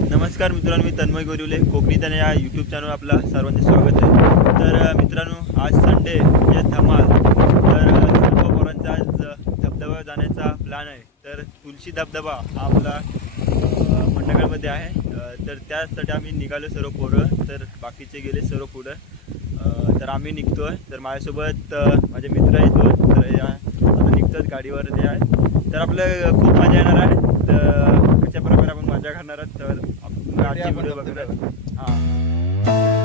नमस्कार मित्रांनो मी तन्मय गोरिवले. कोकणी त्याने या यूट्यूब चॅनल आपला सर्वांचे स्वागत आहे. तर मित्रांनो आज संडे म्हणजे धमाल. तर सर्व पोरांचा आज धबधबा जाण्याचा प्लॅन आहे. तर तुलसी धबधबा हा आपला मंडळामध्ये आहे. तर त्यासाठी आम्ही निघालो सर्व पोरं. तर बाकीचे गेले सर्व पुढं. तर आम्ही निघतो आहे तर माझ्यासोबत माझे मित्र आहेत दोन. तर या आता निघतात गाडीवर ते आहे. तर आपलं खूप मजा येणार आहे. तर कशा प्रकारे आपण मजा करणार आहोत. तर आपण व्हिडिओ बघणार हां.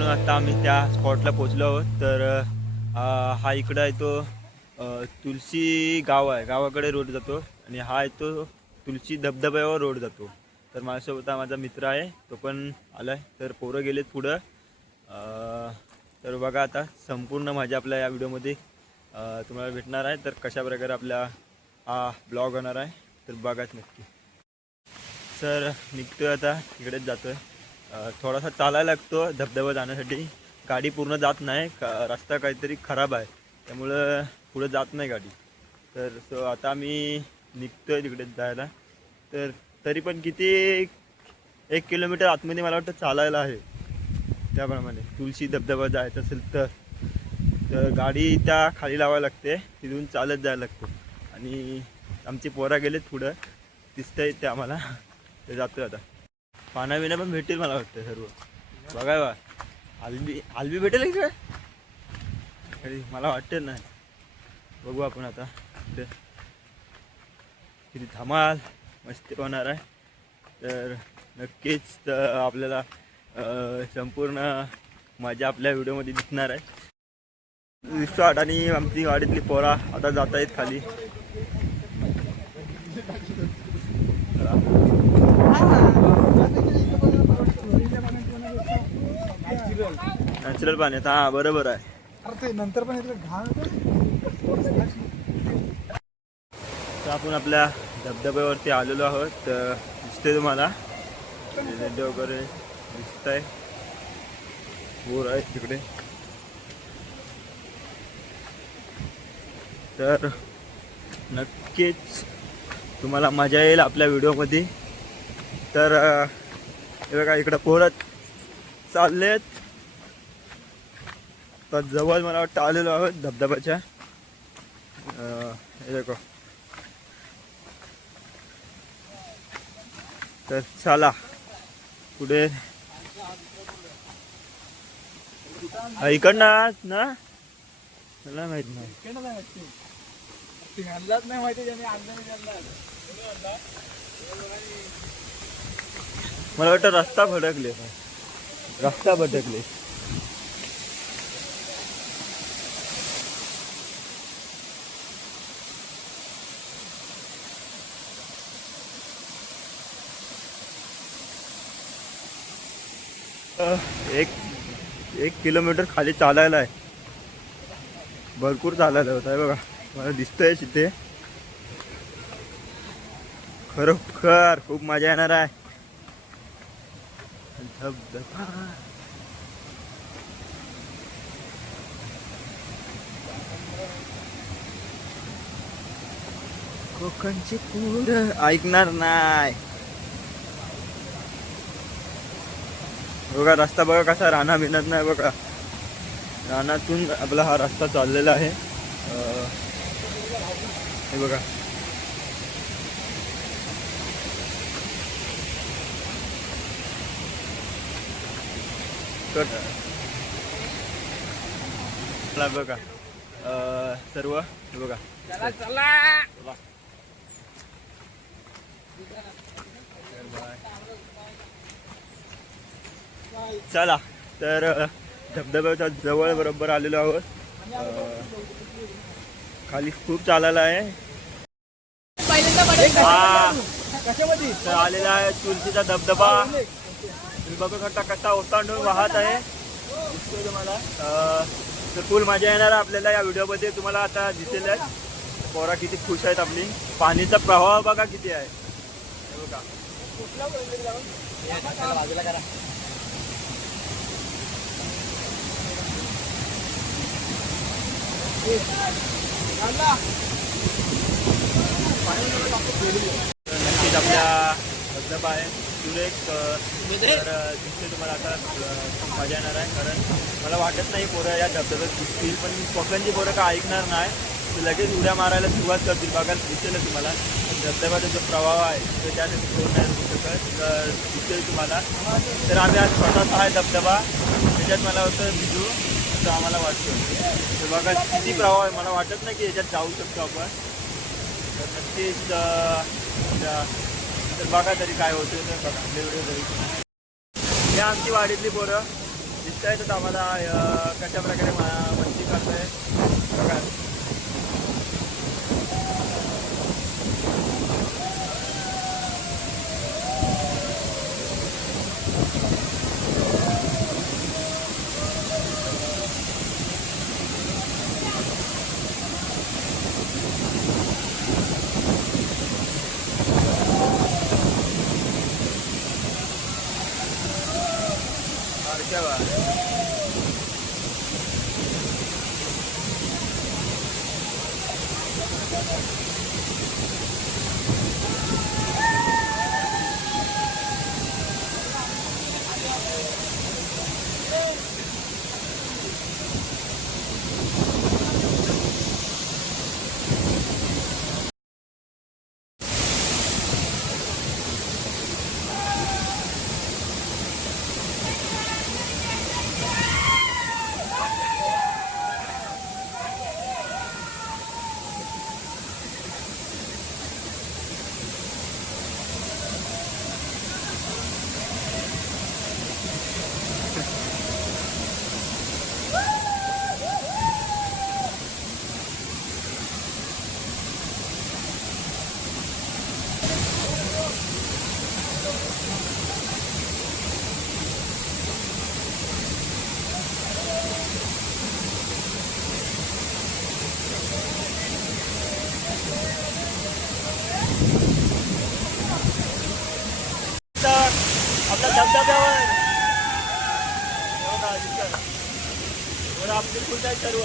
मित्रांनो आता आम्ही त्या स्पॉटला पोचलो आहोत. तर हा इकडं आहे तो तुलसी गाव आहे. गावाकडे रोड जातो आणि हा आहे तो तुलसी धबधब्यावर रोड जातो. तर माझ्यासोबत हा माझा मित्र आहे. तो पण आला आहे तर पोरं गेलेत पुढं. तर बघा आता संपूर्ण माझ्या आपल्या या व्हिडिओमध्ये तुम्हाला भेटणार आहे. तर कशा प्रकारे आपल्या हा ब्लॉग होणार आहे तर बघाच नक्की. सर निघतोय आता. इकडेच जातोय. आहे थोडासा चालायला लागतो धबधबा जाण्यासाठी. गाडी पूर्ण जात नाही का रस्ता काहीतरी खराब आहे. त्यामुळं पुढे जात नाही गाडी. तर सो आता आम्ही आहे तिकडे जायला. तर तरी पण किती एक किलोमीटर आतमध्ये मला वाटतं चालायला आहे. त्याप्रमाणे तुळशी धबधबा जायचं असेल तर. तर गाडी त्या खाली लावायला लागते तिथून चालत जायला लागते. आणि आमची पोरा गेलेत पुढं. दिसतंय ते आम्हाला. ते जातो आता. पाना पण भेटेल मला वाटतं सर्व. बघाय बा आलबी आलबी भेटेल का अरे मला वाटतं नाही. बघू आपण आता. किती धमाल. मस्ती होणार आहे. तर नक्कीच तर आपल्याला संपूर्ण मजा आपल्या व्हिडिओमध्ये दिसणार आहे. दिसतो आणि आमची गाडीतली पोरा आता जात आहेत खाली. नॅचरल पाण्यात हा बरोबर आहे. अरे ते नंतर पण इकडे घाण तर आपण आपल्या धबधब्यावरती आलेलो आहोत. तर दिसते तुम्हाला. झेंडे वगैरे दिसत आहे बोर आहे तिकडे. तर नक्कीच तुम्हाला मजा येईल आपल्या व्हिडिओमध्ये. तर हे बघा इकडं पोरत चाललेत. तर जवळ मला वाटतं आलेलो आहोत धबधब्याच्या. अं, हे देखो. तर चला पुढे. इकडनं आज ना? मला माहीत नाही. मला वाटतं रस्ता भटकले रस्ता भटकले एक एक किलोमीटर खाली चालायला आहे. भरपूर चालायला होत आहे बघा. मला दिसतंय तिथे. खरोखर खूप मजा येणार आहे. धबधबा. कोकणची पूर. ऐकणार नाही. बघा रस्ता बघा कसा राणा मिळत नाही बघा. रानातून आपला हा रस्ता चाललेला आहे. हे बघा. बघा. सर्व हे बघा. चला तर धबधब्याच्या जवळ बरोबर आलेलो आहोत. खाली खूप चालायला आहे. हा. तर आलेला आहे तुलसीचा धबधबा. बघू शकता कसा ओसांडून वाहत आहे. दिसतोय तुम्हाला. तर फुल मजा येणार आहे आपल्याला या व्हिडिओमध्ये. तुम्हाला आता दिसेल पोरा किती खुश आहेत आपली. पाणीचा प्रवाह बघा किती आहे. हे बघा. नक्कीच आपल्या धबधबा आहे. सुरेख अ, तर दिसते तुम्हाला आता मजा येणार आहे कारण मला वाटत नाही पोरं या धबधब्यात दिसतील पण कोकणची पोरं का ऐकणार नाही ते लगेच उड्या मारायला सुरुवात करतील. बघायला दिसेल तुम्हाला? धबधब्याचा जो प्रवाह आहे नाही तर दिसेल तुम्हाला? तर आम्ही आज स्वतःचा आहे धबधबा. त्याच्यात मला वाटतं भिजू असं आम्हाला वाटतं. तर बघा किती प्रवाह आहे. मला वाटत नाही की याच्यात जाऊ शकतो आपण. तर नक्कीच तर बघा तरी काय होतं तर बघा. आपले व्हिडिओ तरी. हे आमची वाडीतली पोरं. दिसत आहेत आम्हाला कशाप्रकारे कशा प्रकारे आहे मस्ती बघा. જવા धबधब्यावर आपली फुल आहे सर्व